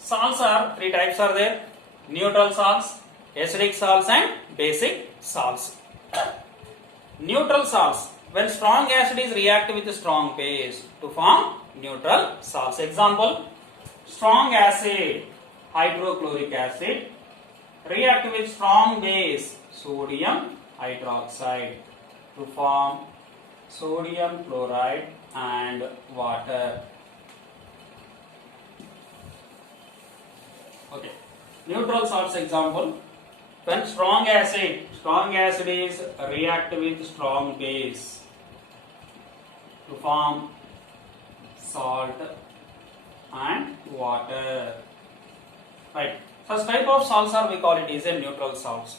Salts are three types are there: neutral salts, acidic salts, and basic salts. Neutral salts, when strong acids react with strong base to form neutral salts. Example: strong acid hydrochloric acid react with strong base sodium hydroxide to form sodium chloride and water. Okay. Neutral salts example: when strong acid is react with strong base to form salt and water. Right. Such type of salts are, we call it is a neutral salts.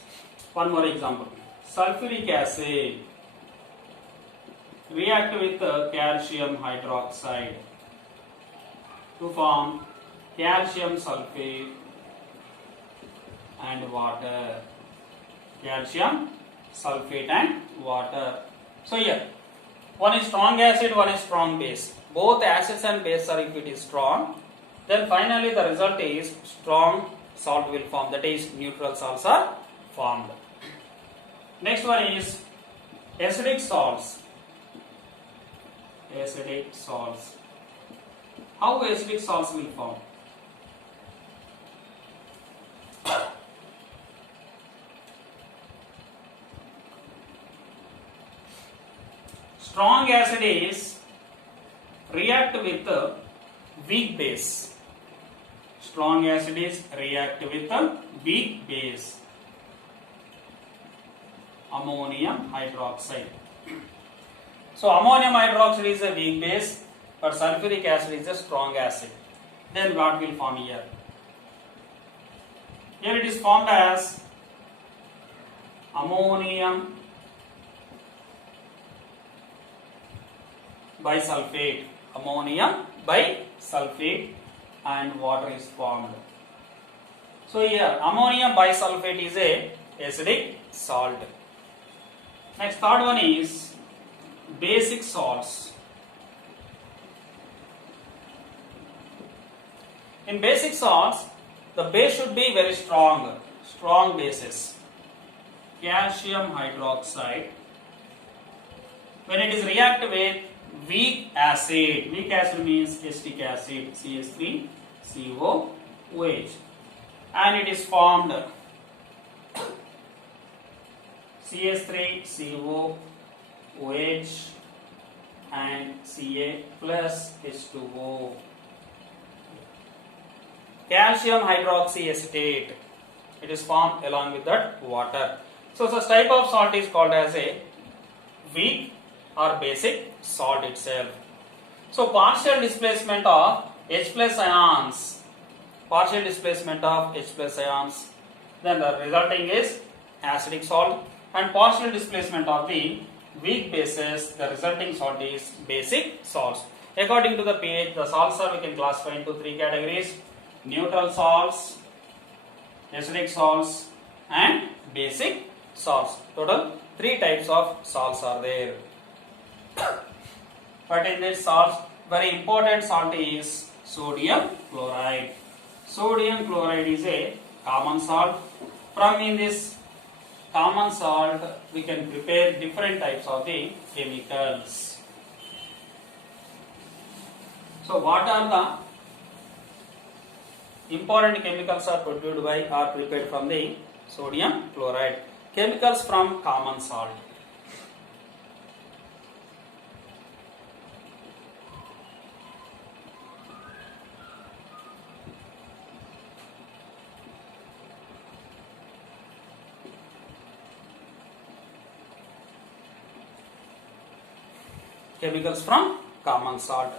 One more example: sulfuric acid react with calcium hydroxide to form calcium sulfate and water. Calcium sulfate and water. So here, one is strong acid, one is strong base. Both acids and base are, if it is strong, then finally the result is strong salt will form. That is, neutral salts are formed. Next one is acidic salts. Acidic salts. How acidic salts will form? Strong acid is react with a weak base. Strong acid is react with a weak base. Ammonium hydroxide. So ammonium hydroxide is a weak base, but sulfuric acid is a strong acid. Then what will form here? Here it is formed as ammonium bisulfate. Ammonium bisulfate and water is formed. So here ammonium bisulfate is a acidic salt. Next, third one is basic salts. In basic salts, the base should be very strong bases. Calcium hydroxide, when it is react with weak acid means acetic acid, CH3COOH, and it is formed CH3COOH and Ca plus H2O. Calcium hydroxyacetate, it is formed along with that water. So such type of salt is called as a weak or basic salt itself. So partial displacement of H plus ions, then the resulting is acidic salt, and partial displacement of the weak bases, the resulting salt is basic salts. According to the pH, the salts are, we can classify into three categories: neutral salts, acidic salts, and basic salts. Total three types of salts are there. But in this salts, very important salt is sodium chloride. Sodium chloride is a common salt. From in this common salt, we can prepare different types of the chemicals. So what are the important chemicals are produced by or prepared from the sodium chloride? Chemicals from common salt. Chemicals from common salt.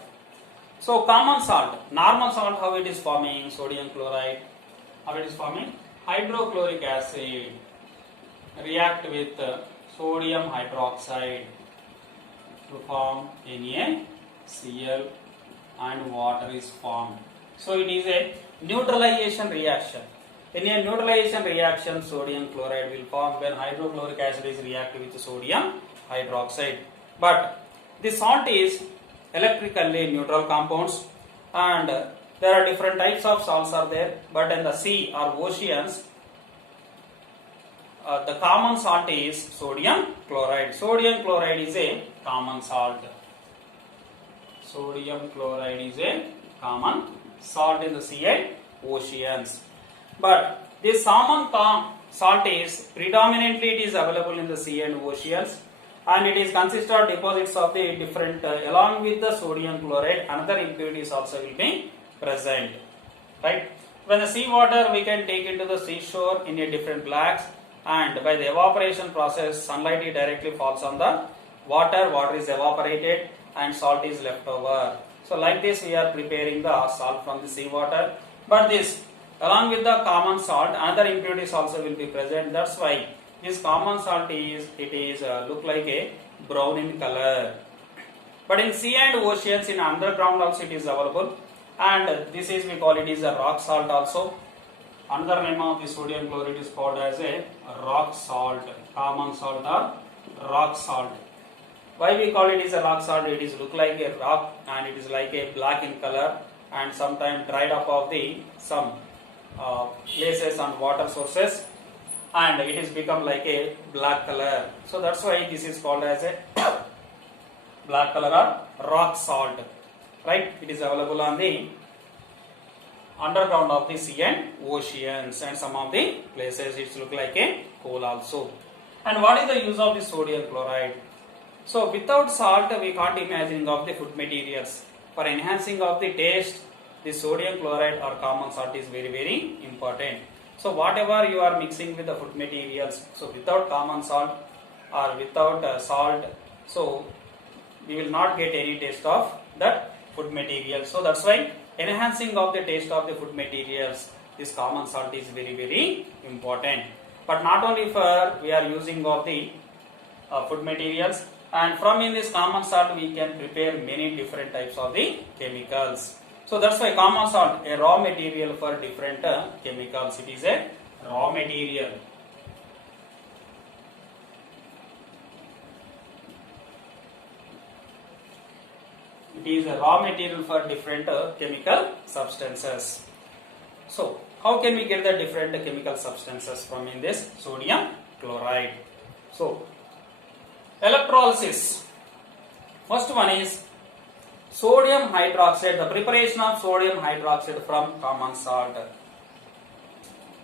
So common salt, normal salt, how it is forming? Sodium chloride, how it is forming? Hydrochloric acid react with sodium hydroxide to form NaCl and water is formed. So it is a neutralization reaction. In a neutralization reaction, sodium chloride will form when hydrochloric acid is reacted with sodium hydroxide. But the salt is electrically neutral compounds, and there are different types of salts are there, but in the sea or oceans, the common salt is sodium chloride. Sodium chloride is a common salt. Sodium chloride is a common salt in the sea and oceans. But this common salt is predominantly it is available in the sea and oceans, and it is consist of deposits of the different along with the sodium chloride another impurities also will be present, right? When the sea water we can take into the seashore in a different blocks, and by the evaporation process sunlight directly falls on the water is evaporated and salt is left over. So like this we are preparing the salt from the sea water, but this along with the common salt another impurities also will be present. That's why this common salt is look like a brown in color. But in sea and oceans in underground also it is available, and this is we call it is a rock salt also. Another name of the sodium chloride is called as a rock salt, common salt or rock salt. Why we call it is a rock salt? It is look like a rock and it is like a black in color, and sometimes dried up of the some places and water sources, and it is become like a black color. So that's why this is called as a black color or rock salt, right? It is available on the underground of the sea and oceans, and some of the places it look like a coal also. And what is the use of the sodium chloride? So without salt we can't imagine of the food materials. For enhancing of the taste, the sodium chloride or common salt is very very important. So whatever you are mixing with the food materials, so without common salt or without salt, so we will not get any taste of that food material. So that's why enhancing of the taste of the food materials, this common salt is very very important. But not only for we are using of the food materials, and from in this common salt we can prepare many different types of the chemicals. So that's why common salt a raw material for different chemicals. It is a raw material. It is a raw material for different chemical substances. So how can we get the different chemical substances from in this sodium chloride? So electrolysis. First one is sodium hydroxide, the preparation of sodium hydroxide from common salt.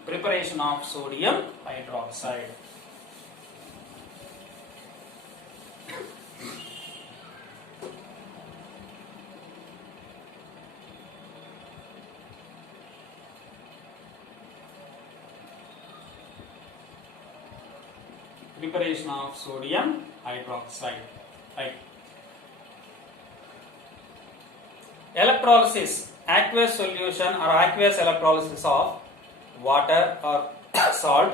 Preparation of sodium hydroxide. Preparation of sodium hydroxide, right? Electrolysis, aqueous solution or aqueous electrolysis of water or salt.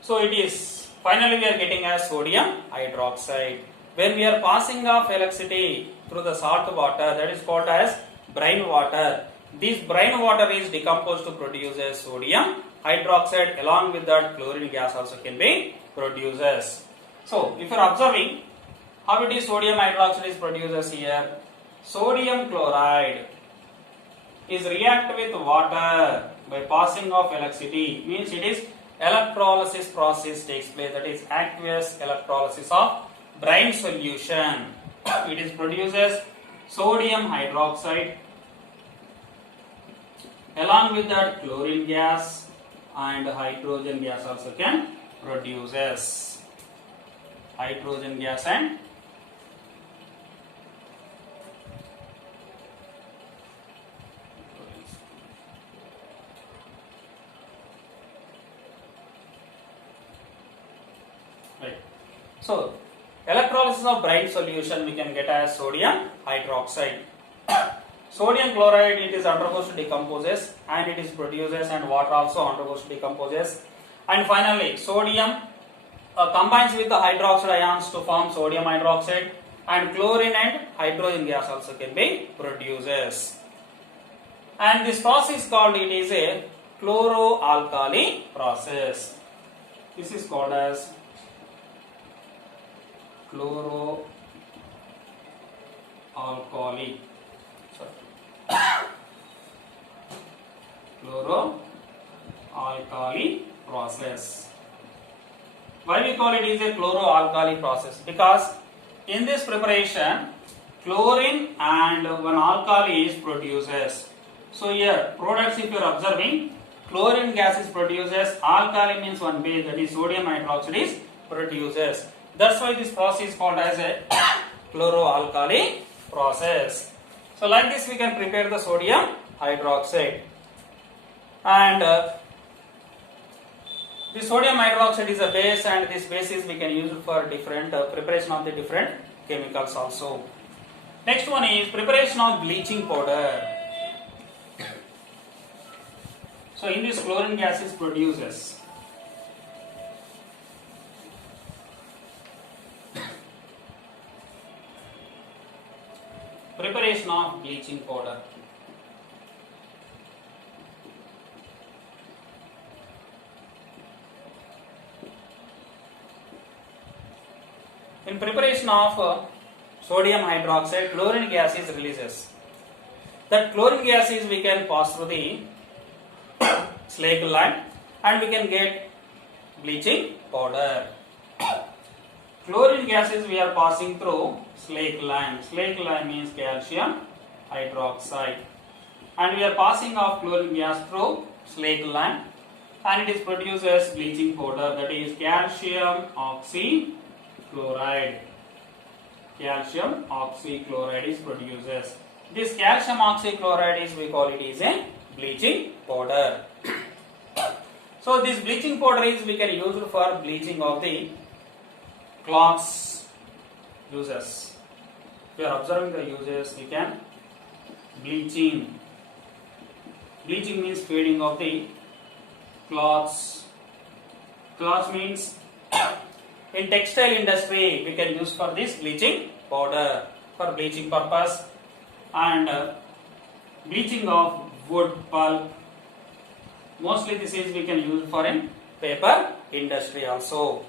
So it is finally we are getting as sodium hydroxide. When we are passing off electricity through the salt water, that is called as brine water. This brine water is decomposed to produce as sodium hydroxide. Along with that chlorine gas also can be produces. So if you are observing how it is sodium hydroxide is produced here, sodium chloride is react with water by passing of electricity, means it is electrolysis process takes place, that is aqueous electrolysis of brine solution. It is produces sodium hydroxide, along with that chlorine gas and hydrogen gas also can produces. Hydrogen gas and right. So electrolysis of brine solution we can get as sodium hydroxide. Sodium chloride it is undergoes to decomposes and it is produces, and water also undergoes to decomposes, and finally sodium combines with the hydroxide ions to form sodium hydroxide, and chlorine and hydrogen gas also can be produces. And this process called it is a chloroalkali process. This is called as chloroalkali. chloro-alkali process. Why we call it is a chloro-alkali process? Because in this preparation, chlorine and one alkali is produces. So here, products if you are observing, chlorine gas is produces, alkali means one base, that is sodium hydroxide is produces. That's why this process is called as a chloro-alkali process. So like this we can prepare the sodium hydroxide. And the sodium hydroxide is a base, and this bases we can use for different preparation of the different chemicals also. Next one is preparation of bleaching powder. So in this chlorine gas is produces. Preparation of bleaching powder. In preparation of sodium hydroxide, chlorine gas is releases. That chlorine gas is we can pass through the slag lime and we can get bleaching powder. Chlorine gases we are passing through slag lime. Slag lime means calcium hydroxide, and we are passing off chlorine gas through slag lime, and it is produces bleaching powder, that is calcium oxychloride. Calcium oxychloride is produces. This calcium oxychloride is we call it is a bleaching powder. So this bleaching powder is we can use for bleaching of the cloths uses. We are observing the uses, we can bleaching. Bleaching means fading of the cloths. Cloths means in textile industry we can use for this bleaching powder for bleaching purpose, and bleaching of wood pulp. Mostly this is we can use for in paper industry also,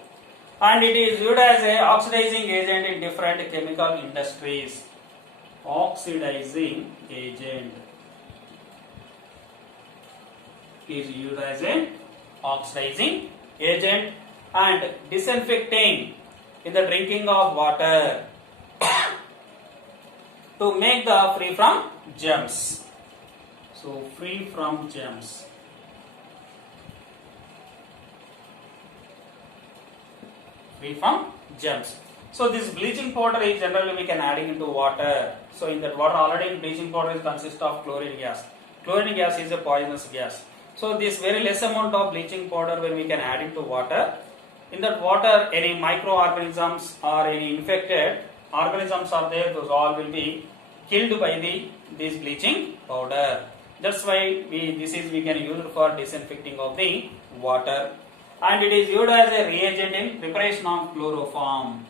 and it is used as a oxidizing agent in different chemical industries. Oxidizing agent is used as a oxidizing agent, and disinfecting in the drinking of water to make the free from germs. So free from germs. Free from germs. So this bleaching powder is generally we can adding into water. So in that water already in bleaching powder is consist of chlorine gas. Chlorine gas is a poisonous gas. So this very less amount of bleaching powder when we can add into water, in that water any microorganisms or any infected organisms are there, those all will be killed by this bleaching powder. That's why we can use for disinfecting of the water, and it is used as a reagent in preparation of chloroform.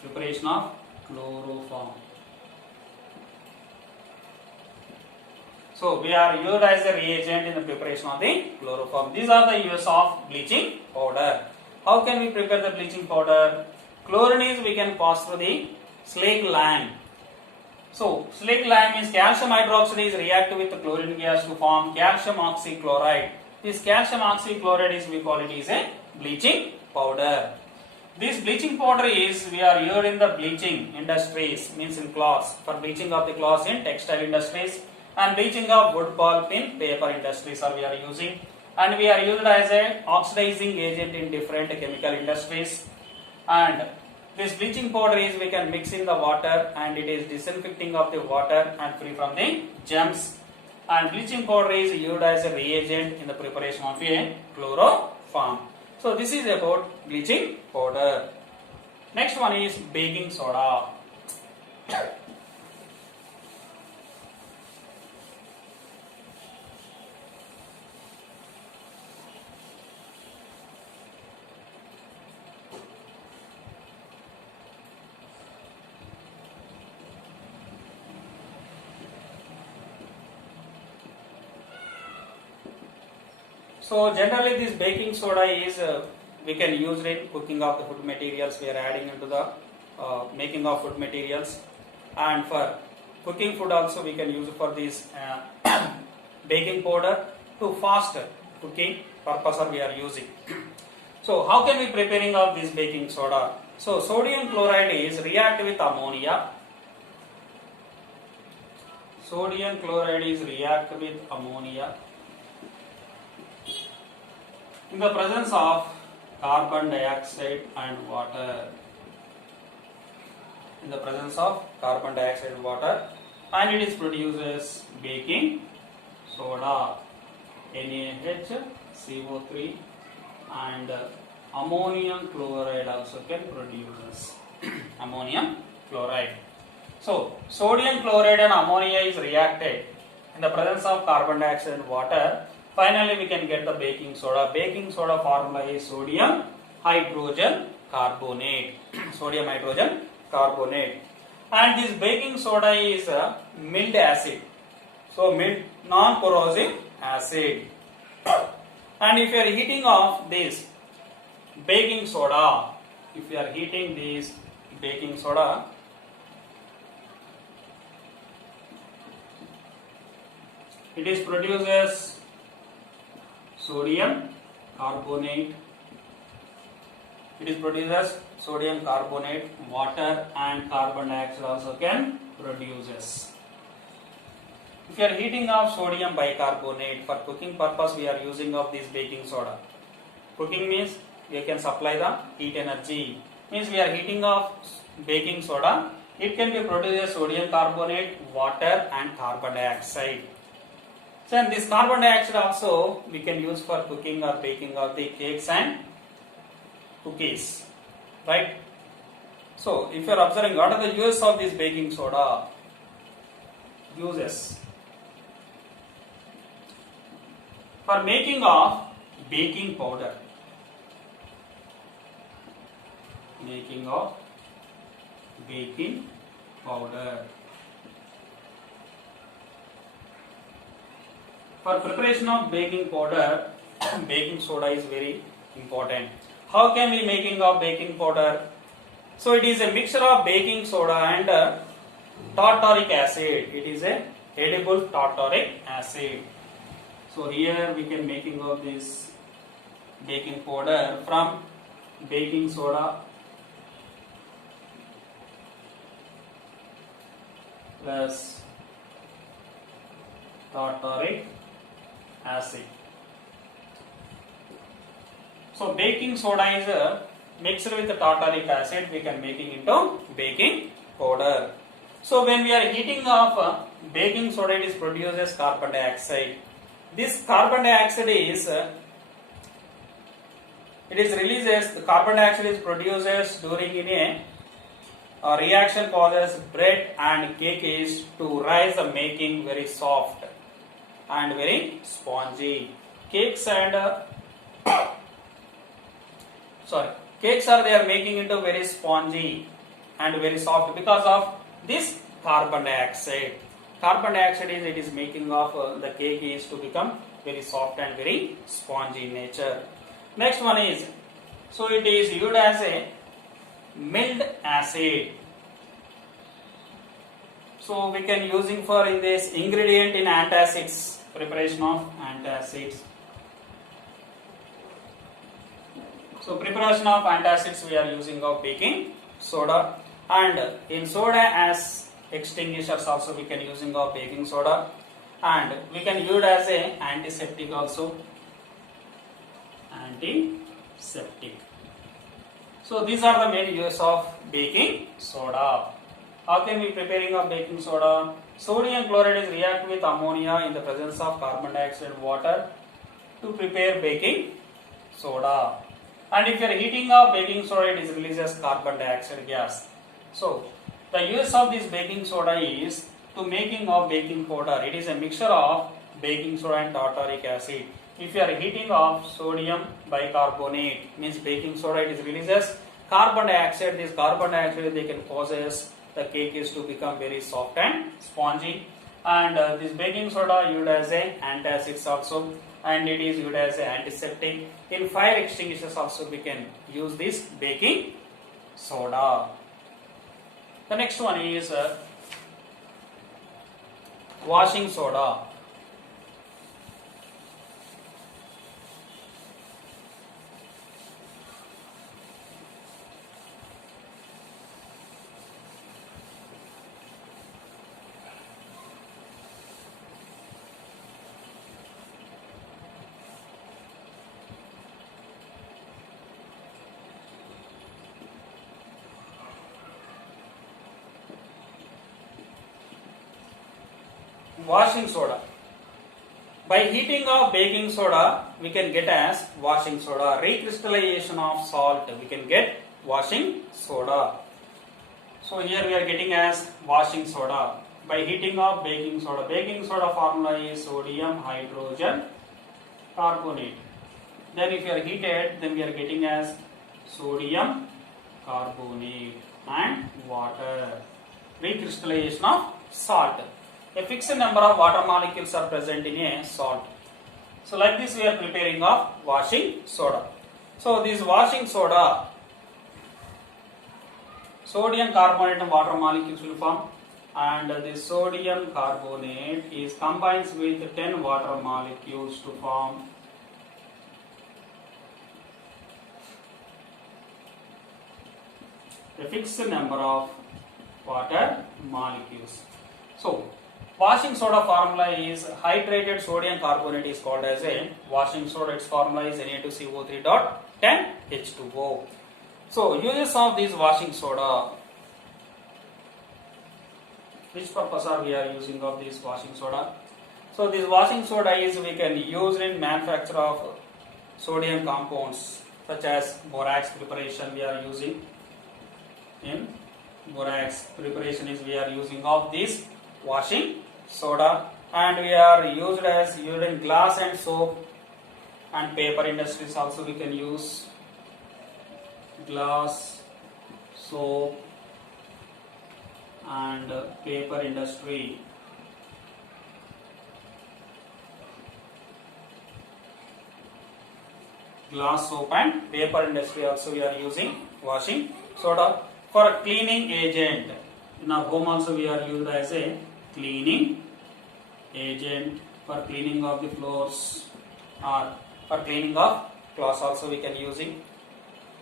Preparation of chloroform. So we are used as a reagent in the preparation of the chloroform. These are the uses of bleaching powder. How can we prepare the bleaching powder? Chlorine is we can pass through the slag lime. So slag lime is calcium hydroxide is react with the chlorine gas to form calcium oxychloride. This calcium oxychloride is we call it is a bleaching powder. This bleaching powder is we are used in the bleaching industries, means in cloths, for bleaching of the cloths in textile industries, and bleaching of wood pulp in paper industries are we are using, and we are used as a oxidizing agent in different chemical industries. And this bleaching powder is we can mix in the water, and it is disinfecting of the water and free from the germs. And bleaching powder is used as a reagent in the preparation of a chloroform. So this is about bleaching powder. Next one is baking soda. So generally this baking soda is we can use it in cooking of the food materials. We are adding into the making of food materials, and for cooking food also we can use it for this baking powder. to faster cooking purpose we are using. So how can we preparing of this baking soda? So sodium chloride is react with ammonia. Sodium chloride is react with ammonia in the presence of carbon dioxide and water. In the presence of carbon dioxide and water, and it is produces baking soda, NaH, CO3, and ammonium chloride also can produce ammonium chloride. So sodium chloride and ammonia is reacted in the presence of carbon dioxide and water. Finally, we can get the baking soda. Baking soda formula is sodium hydrogen carbonate. Sodium hydrogen carbonate. And this baking soda is a mild acid. So mild non-corrosive acid. And if you are heating of this baking soda, if you are heating this baking soda, it is produces sodium carbonate. It is produces sodium carbonate, water and carbon dioxide also can produces. If you are heating of sodium bicarbonate, for cooking purpose we are using of this baking soda. Cooking means we can supply the heat energy. Means we are heating of baking soda. It can be produced sodium carbonate, water and carbon dioxide. So and this carbon dioxide also we can use for cooking or baking of the cakes and cookies, right? So if you are observing, what are the uses of this baking soda? Uses for making of baking powder. Making of baking powder. For preparation of baking powder, baking soda is very important. How can we making of baking powder? So it is a mixture of baking soda and tartaric acid. It is a edible tartaric acid. So here we can making of this baking powder from baking soda plus tartaric acid. So baking soda is a mixed with the tartaric acid, we can making into baking powder. So when we are heating of baking soda, it is produces carbon dioxide. This carbon dioxide is it is releases, the carbon dioxide is produces during in a reaction causes bread and cake is to rise the making very soft and very spongy. Cakes and cakes are they are making into very spongy and very soft because of this carbon dioxide. Carbon dioxide is it is making of the cake is to become very soft and very spongy in nature. Next one is, so it is used as a mild acid. So we can using for in this ingredient in antacids, preparation of antacids. So preparation of antacids we are using of baking soda, and in soda as extinguishers also we can using of baking soda, and we can use as a antiseptic also. Antiseptic. So these are the main uses of baking soda. How can we preparing of baking soda? Sodium chloride is react with ammonia in the presence of carbon dioxide and water to prepare baking soda. And if you are heating of baking soda, it is releases carbon dioxide gas. So the use of this baking soda is to making of baking powder. It is a mixture of baking soda and tartaric acid. If you are heating of sodium bicarbonate, means baking soda, it is releases carbon dioxide. This carbon dioxide they can causes the cake is to become very soft and spongy. And this baking soda used as a antacids also, and it is used as an antiseptic. In fire extinguishers also we can use this baking soda. The next one is washing soda. washing soda. By heating of baking soda, we can get as washing soda. Recrystallization of salt, we can get washing soda. So here we are getting as washing soda. By heating of baking soda. Baking soda formula is sodium hydrogen carbonate. Then if you are heated, then we are getting as sodium carbonate and water. Recrystallization of salt. A fixed number of water molecules are present in a salt. So like this we are preparing of washing soda. So this washing soda, sodium carbonate and water molecules will form, and this sodium carbonate is combines with 10 water molecules to form a fixed number of water molecules. So washing soda formula is hydrated sodium carbonate is called as a washing soda. Its formula is Na2CO3.10H2O. So uses of this washing soda. Which purpose are we are using of this washing soda? So this washing soda is we can use in manufacture of sodium compounds such as borax preparation. We are using in borax preparation is we are using of this washing soda, and we are used as used in glass and soap and paper industries also. We can use glass, soap and paper industry. Glass, soap and paper industry also we are using washing soda. For a cleaning agent, in our home also we are used as a cleaning agent. For cleaning of the floors or for cleaning of clothes also we can use it.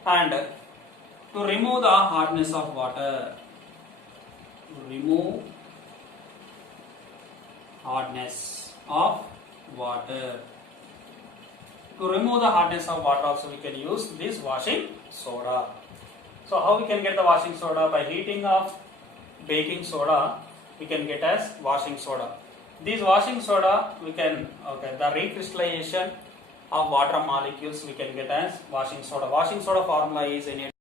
And to remove the hardness of water, remove hardness of water. To remove the hardness of water also we can use this washing soda. So how we can get the washing soda? By heating of baking soda, we can get as washing soda. This washing soda we can, the recrystallization of water molecules we can get as washing soda. Washing soda formula is Na2CO3.